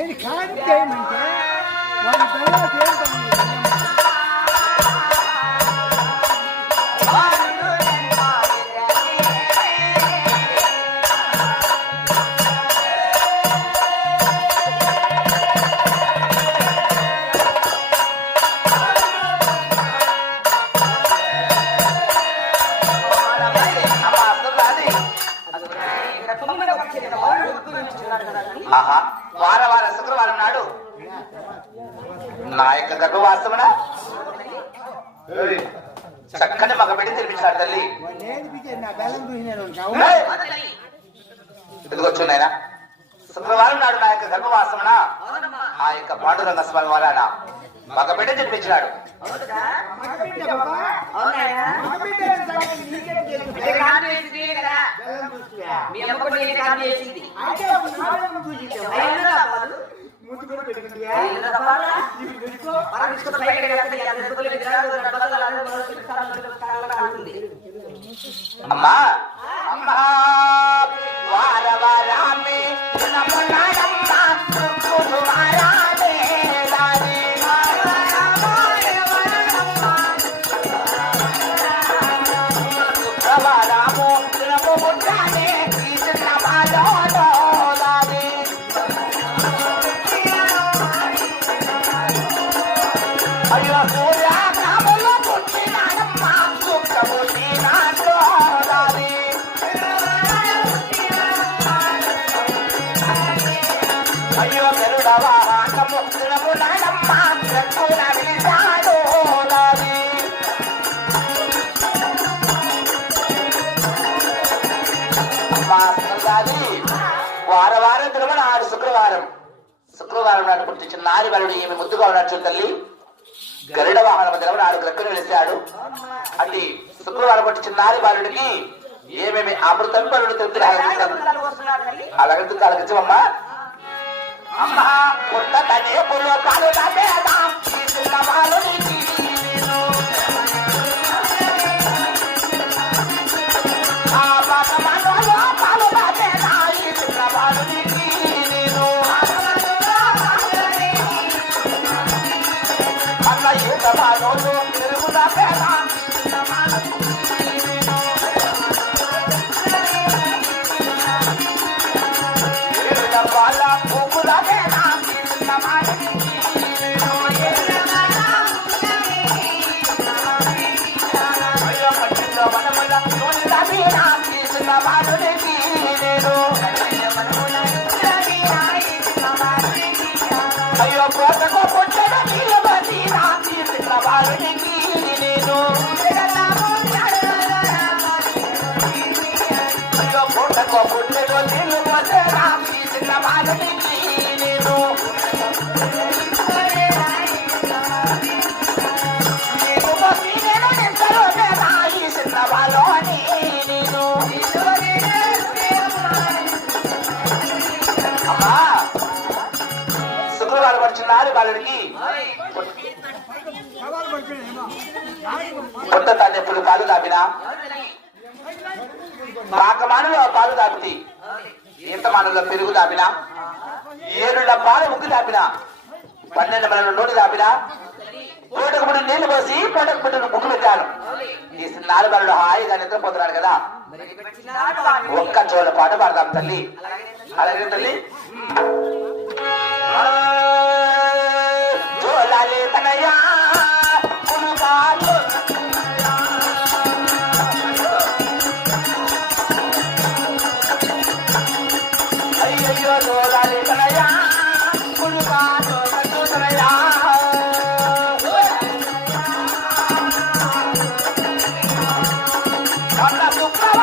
ఏది కాదు చేయమంటే వాళ్ళ తర్వాత ఏం పని వార వార శుక్రవారం నాడు నా యొక్క గర్భవాసమున చక్కని మగ బిడ్డ తినిపించాడు తల్లి. ఎదుగొచ్చున్నాయన శుక్రవారం నాడు నా యొక్క గర్భవాసమున ఆ యొక్క పాండురంగ స్వామి వారాన మగ బిడ్డ తినిపించాడు. అమ్మా అమ్మా వార వారామే వార వారం తిరుమల ఆరు శుక్రవారం నాడు పుట్టించిన నారి బలుడు ఈమె ముద్దుగా ఉన్నాడు తల్లి. గరుడ వాహనం తిరుమల ఆరు గ్రక్కులు వెలిశాడు. అట్టి శుక్రవారం పుట్టించిన నారి బాలుడికి ఏమేమి అమృతం బలుడు తెలుపుతున్నా అలాగెందుకు అలాగించమమ్మా. అమ్మా కొత్త పుల్లో కాలు అయ్యో కోటకు పుట్టడ శుక్రవారం వచ్చినారు వాళ్ళకి కొత్త తాజెప్పుడు కాలు దాపినా పాకమానంలో పాలు దాపితే ఈత మానంలో పెరుగు దాపినా 7 డబ్బాలు ముగ్గు దాపినా 12 మనల నూనె దాపినా కోటకు పుట్టిన నీళ్లు పోసి కోటకు పుట్టిన ముగ్గు పెట్టాను. ఈ నాలుగు బలు హాయిగా నిద్రపోతున్నాడు కదా. ఒక్క చోట పాట పాడదాం తల్లి. అలాగే తల్లి జోలాలి తనయా అయ్యో జోలాలి తనయా శుక్రవారం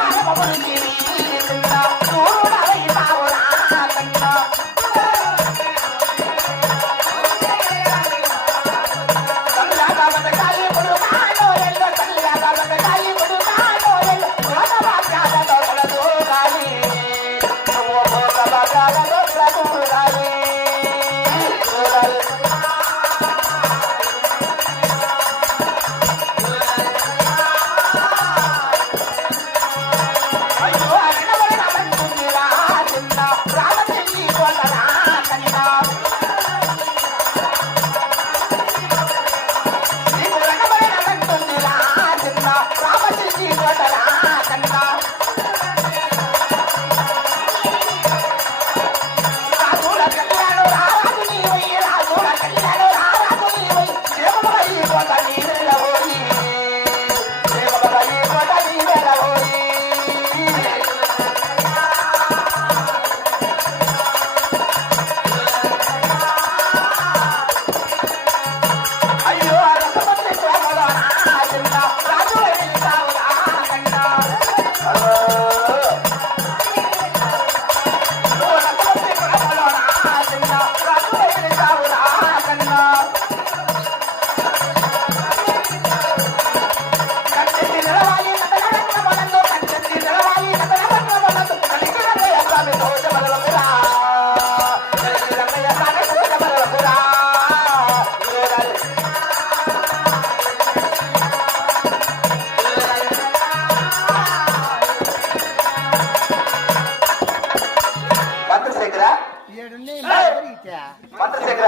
మంత్రశేఖర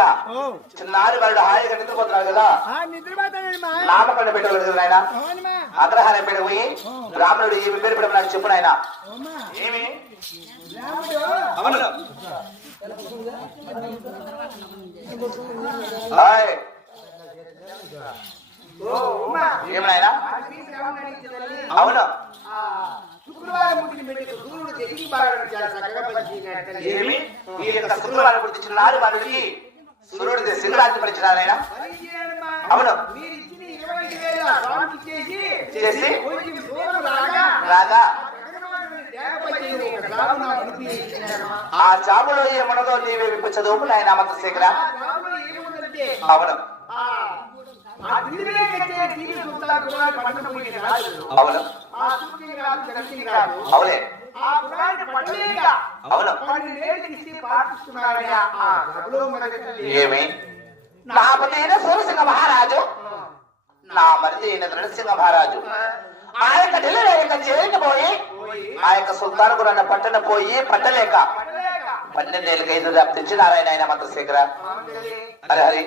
చిన్నారి వాడు హాయిగా నిద్రపోతున్నాడు కదా నామకండ పెట్టగలదు కదా ఆయన అగ్రహారం పెట్టి పోయి బ్రాహ్మణుడు ఏమి పేరు పెట్టమని చెప్పు నాయన ఏమి ఏమన్నాయన అవును ఏమి ఈ యొక్క శుక్రవారం గురించి నాడు వారికి సూర్యుడి సింహరాజ్యం పరిచినారాయన అవును చేసి రాగా ఆ జాబులో ఏమన్నదో నీవే విప్పు చదువు నాయన మంత్రశేఖర అవును అవును అవునే అవును ఏమి నా పతైన సూరసింహ మహారాజు నా మరిది అయిన నరసింహ మహారాజు ఆ యొక్క ఢిల్లీలో యొక్క జైలుకి పోయి ఆ యొక్క సుల్తాన్ కూడా పట్టణ పోయి పట్టలేక 12 ఏళ్ళకి 5 తెచ్చినారాయణ ఆయన మంత్రశేఖర హరి హరి